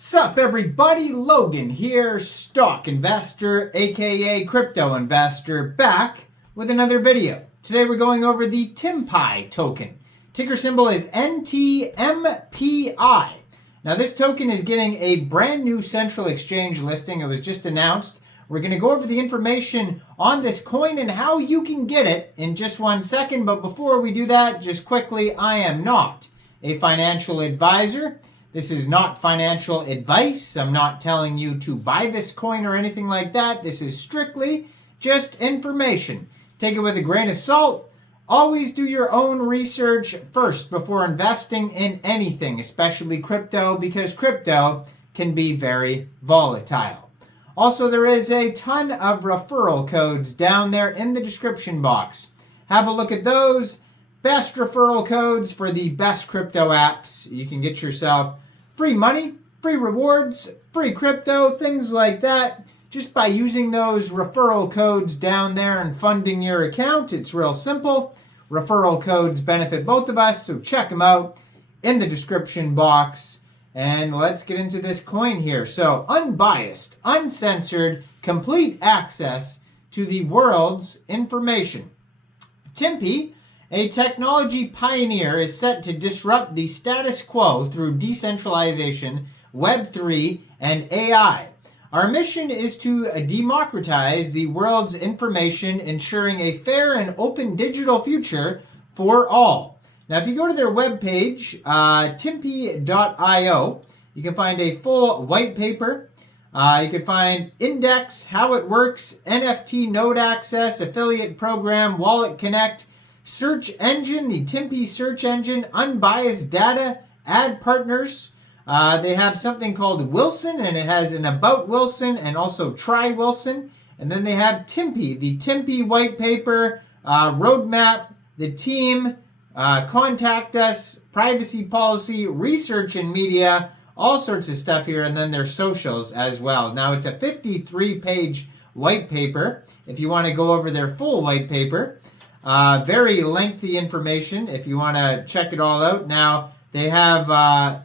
Sup everybody, Logan here, stock investor aka crypto investor, back with another video. Today we're going over the Timpi token. Ticker symbol is Ntmpi. Now this token is getting a brand new central exchange listing. It was just announced. We're going to go over the information on this coin and how you can get it in just 1 second. But before we do that, just quickly, I am not a financial advisor. This is not financial advice. I'm not telling you to buy this coin or anything like that. This is strictly just information. Take it with a grain of salt. Always do your own research first before investing in anything, especially crypto, because crypto can be very volatile. Also, there is a ton of referral codes down there in the description box. Have a look at those. Best referral codes for the best crypto apps. You can get yourself free money, free rewards, free crypto, things like that, just by using those referral codes down there and funding your account. It's real simple. Referral codes benefit both of us, so check them out in the description box. And let's get into this coin here. So, unbiased, uncensored, complete access to the world's information. Timpi, a technology pioneer, is set to disrupt the status quo through decentralization, Web3, and AI. Our mission is to democratize the world's information, ensuring a fair and open digital future for all. Now, if you go to their webpage, Timpi.io, you can find a full white paper. You can find index, how it works, NFT node access, affiliate program, wallet connect, search engine, the Timpi search engine, unbiased data, ad partners. They have something called Wilson, and it has an About Wilson and also Try Wilson. And then they have Timpi, the Timpi white paper, roadmap, the team, contact us, privacy policy, research and media, all sorts of stuff here. And then their socials as well. Now it's a 53-page white paper if you want to go over their full white paper. Very lengthy information if you want to check it all out. Now, they have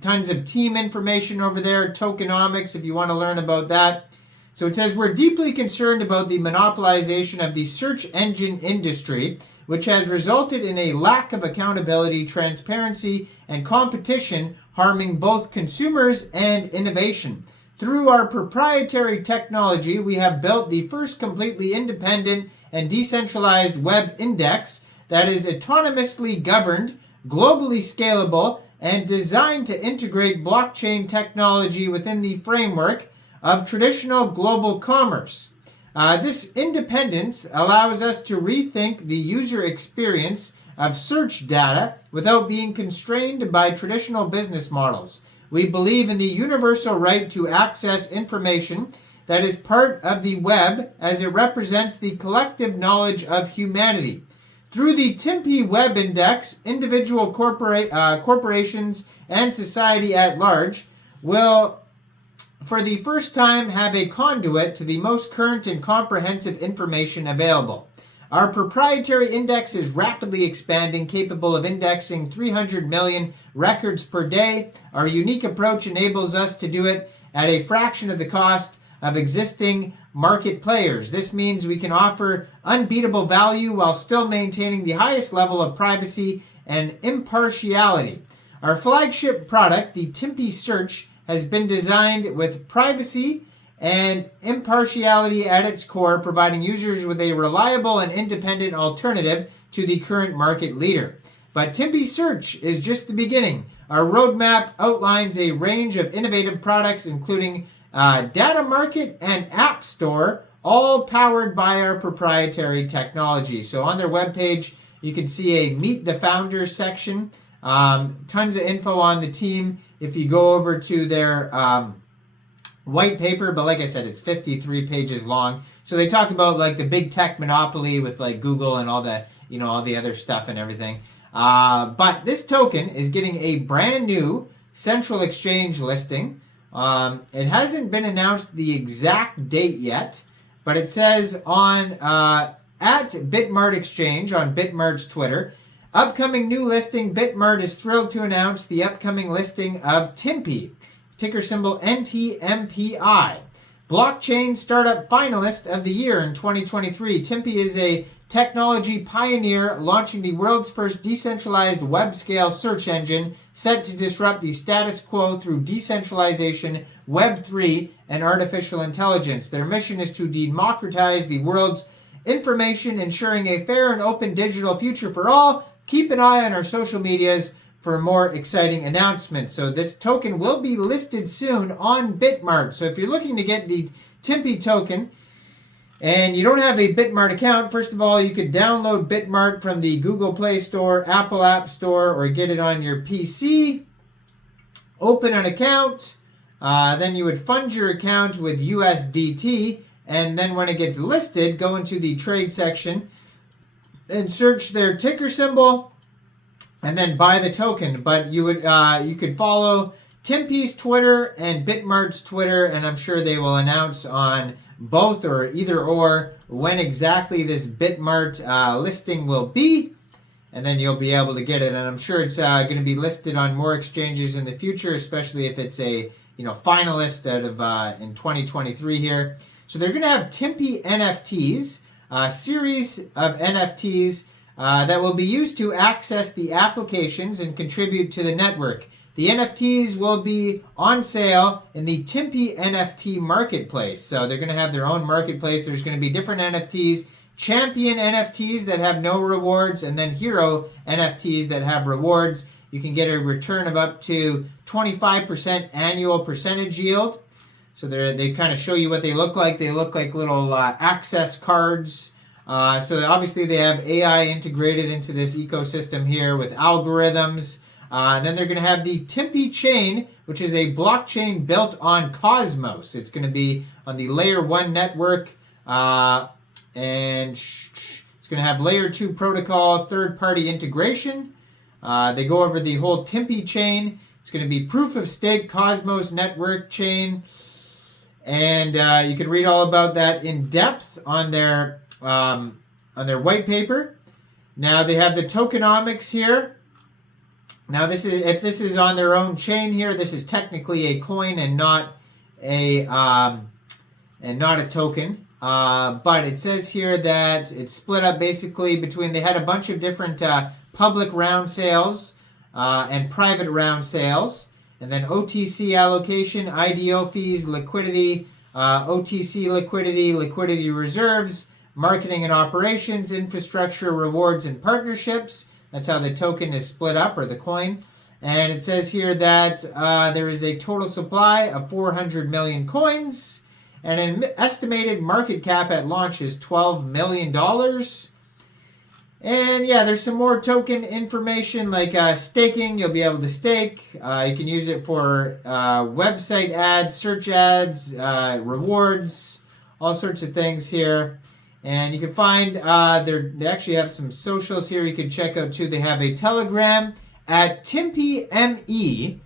tons of team information over there, tokenomics if you want to learn about that. So it says, we're deeply concerned about the monopolization of the search engine industry, which has resulted in a lack of accountability, transparency, and competition, harming both consumers and innovation. Through our proprietary technology, we have built the first completely independent and decentralized web index that is autonomously governed, globally scalable, and designed to integrate blockchain technology within the framework of traditional global commerce. This independence allows us to rethink the user experience of search data without being constrained by traditional business models. We believe in the universal right to access information that is part of the web, as it represents the collective knowledge of humanity. Through the Timpi Web Index, individual corporations and society at large will, for the first time, have a conduit to the most current and comprehensive information available. Our proprietary index is rapidly expanding, capable of indexing 300 million records per day. Our unique approach enables us to do it at a fraction of the cost of existing market players. This means we can offer unbeatable value while still maintaining the highest level of privacy and impartiality. Our flagship product, the Timpi Search, has been designed with privacy and impartiality at its core, providing users with a reliable and independent alternative to the current market leader. But Timpi Search is just the beginning. Our roadmap outlines a range of innovative products, including data market and app store, all powered by our proprietary technology. So on their webpage, you can see a Meet the Founders section. Tons of info on the team if you go over to their white paper, but like I said, it's 53 pages long. So they talk about like the big tech monopoly with like Google and all the, all the other stuff and everything. But this token is getting a brand new central exchange listing. It hasn't been announced the exact date yet, but it says on at Bitmart Exchange on Bitmart's Twitter, upcoming new listing. Bitmart is thrilled to announce the upcoming listing of Timpi. ticker symbol Ntmpi. Blockchain Startup Finalist of the Year in 2023. Timpi is a technology pioneer launching the world's first decentralized web-scale search engine set to disrupt the status quo through decentralization, Web3, and artificial intelligence. Their mission is to democratize the world's information, ensuring a fair and open digital future for all. Keep an eye on our social medias for more exciting announcements. So this token will be listed soon on Bitmart. So if you're looking to get the Timpi token and you don't have a Bitmart account, first of all, you could download Bitmart from the Google Play Store, Apple App Store, or get it on your PC. Open an account. Then you would fund your account with USDT. And then when it gets listed, go into the trade section and search their ticker symbol and then buy the token. But you could follow Timpi's Twitter and Bitmart's Twitter, and I'm sure they will announce on both or either or when exactly this Bitmart listing will be, and then you'll be able to get it. And I'm sure it's going to be listed on more exchanges in the future, especially if it's a finalist out of in 2023 here. So they're going to have Timpi NFTs, a series of NFTs that will be used to access the applications and contribute to the network. The NFTs will be on sale in the Timpi NFT marketplace. So they're going to have their own marketplace. There's going to be different NFTs, champion NFTs that have no rewards, and then hero NFTs that have rewards. You can get a return of up to 25% annual percentage yield. So they kind of show you what they look like. They look like little access cards. So obviously they have AI integrated into this ecosystem here with algorithms. And then they're going to have the Timpichain, which is a blockchain built on Cosmos. It's going to be on the Layer 1 network. And it's going to have Layer 2 protocol, third-party integration. They go over the whole Timpichain. It's going to be proof of stake Cosmos network chain. And you can read all about that in depth on their white paper. Now they have the tokenomics here. Now if this is on their own chain here, this is technically a coin and not a token. But it says here that it's split up basically between, they had a bunch of different public round sales and private round sales. And then OTC allocation, IDO fees, liquidity, OTC liquidity, liquidity reserves, marketing and operations, infrastructure, rewards, and partnerships. That's how the token is split up, or the coin. And it says here that there is a total supply of 400 million coins. And an estimated market cap at launch is $12 million. And yeah, there's some more token information like staking. You'll be able to stake. You can use it for website ads, search ads, rewards, all sorts of things here. And you can find, they actually have some socials here you can check out too. They have a Telegram at Timpi.me.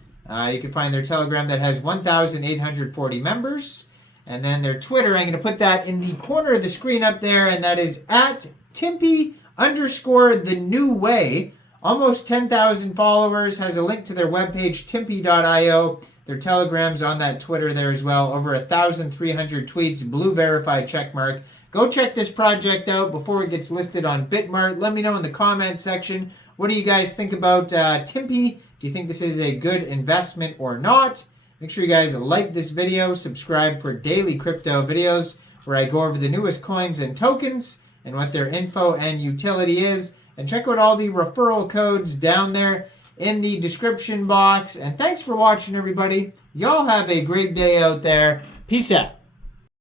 You can find their Telegram that has 1,840 members. And then their Twitter, I'm going to put that in the corner of the screen up there, and that is at Timpi_the new way. Almost 10,000 followers, has a link to their webpage, Timpi.io. Their Telegram's on that Twitter there as well. Over 1,300 tweets, blue verified checkmark. Go check this project out before it gets listed on Bitmart. Let me know in the comment section. What do you guys think about Timpi? Do you think this is a good investment or not? Make sure you guys like this video, subscribe for daily crypto videos where I go over the newest coins and tokens and what their info and utility is. And check out all the referral codes down there in the description box. And thanks for watching, everybody. Y'all have a great day out there. Peace out.